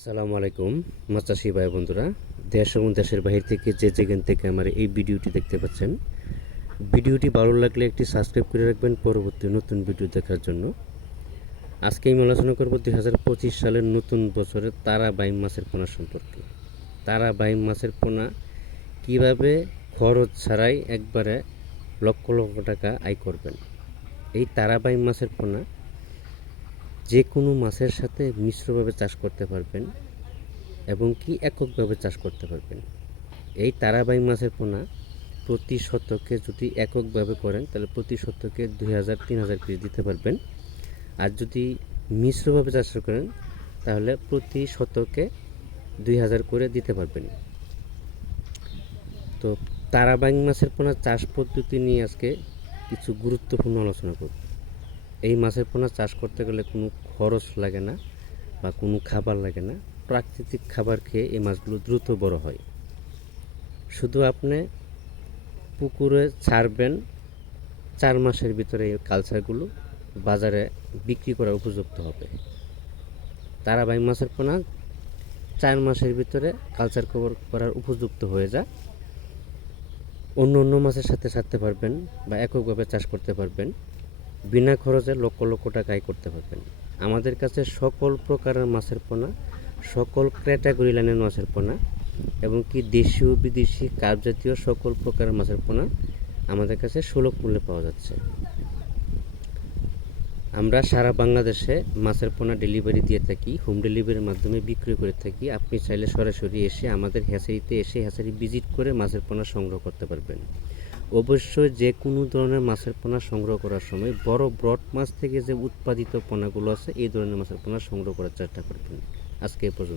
আসসালামু আলাইকুম মাছ চাষি ভাই বন্ধুরা, দেশ এবং দেশের বাহির থেকে যে যেখান থেকে আমার এই ভিডিওটি দেখতে পাচ্ছেন, ভিডিওটি ভালো লাগলে একটি সাবস্ক্রাইব করে রাখবেন পরবর্তী নতুন ভিডিও দেখার জন্য। আজকে আমি আলোচনা করব 2025 সালের নতুন বছরের তারা বাইম মাছের পোনা সম্পর্কে। তারা বাইম মাছের পোনা কিভাবে খরচ ছাড়াই একবারে লক্ষ লক্ষ টাকা আয় করবেন। এই তারা বাইম মাছের পোনা যে কোনো মাছের সাথে মিশ্রভাবে চাষ করতে পারবেন এবং কি এককভাবে চাষ করতে পারবেন। এই তারাবাই মাছের পোনা প্রতি শতকে যদি এককভাবে করেন তাহলে প্রতি শতকে 2000-3000 পিস দিতে পারবেন, আর যদি মিশ্রভাবে চাষ করেন তাহলে প্রতি শতকে 2000 করে দিতে পারবেন। তো তারাবাই মাছের পোনা চাষ পদ্ধতি নিয়ে আজকে কিছু গুরুত্বপূর্ণ আলোচনা করব। এই মাছের পোনা চাষ করতে গেলে কোনো খরচ লাগে না বা কোনো খাবার লাগে না, প্রাকৃতিক খাবার খেয়ে এই মাছগুলো দ্রুত বড় হয়। শুধু আপনি পুকুরে ছাড়বেন, 4 মাসের ভিতরে এই কালচারগুলো বাজারে বিক্রি করা উপযুক্ত হবে। তারাবাই মাছের পোনা 4 মাসের ভিতরে কালচার করার উপযুক্ত হয়ে যায়। অন্য অন্য মাছের সাথে ছাড়তে পারবেন বা এককভাবে চাষ করতে পারবেন, বিনা খরচে লক্ষ লক্ষ টাকা আয় করতে পারবেন। আমাদের কাছে সকল প্রকারের মাছের পোনা, সকল ক্যাটাগরি লাইনের মাছের পোনা এবং কি দেশীয় বিদেশি কার্প জাতীয় সকল প্রকারের মাছের পোনা আমাদের কাছে সুলভ মূল্যে পাওয়া যাচ্ছে। আমরা সারা বাংলাদেশে মাছের পোনা ডেলিভারি দিয়ে থাকি, হোম ডেলিভারির মাধ্যমে বিক্রি করে থাকি। আপনি চাইলে সরাসরি এসে আমাদের হ্যাচারিতে এসে হ্যাচারি ভিজিট করে মাছের পোনা সংগ্রহ করতে পারবেন। অবশ্যই যে কোনো ধরনের মাছের পোনা সংগ্রহ করার সময় বড় ব্রড মাছ থেকে যে উৎপাদিত পোনাগুলো আছে এই ধরনের মাছের পোনা সংগ্রহ করার চেষ্টা করবেন। আজকে এ পর্যন্ত।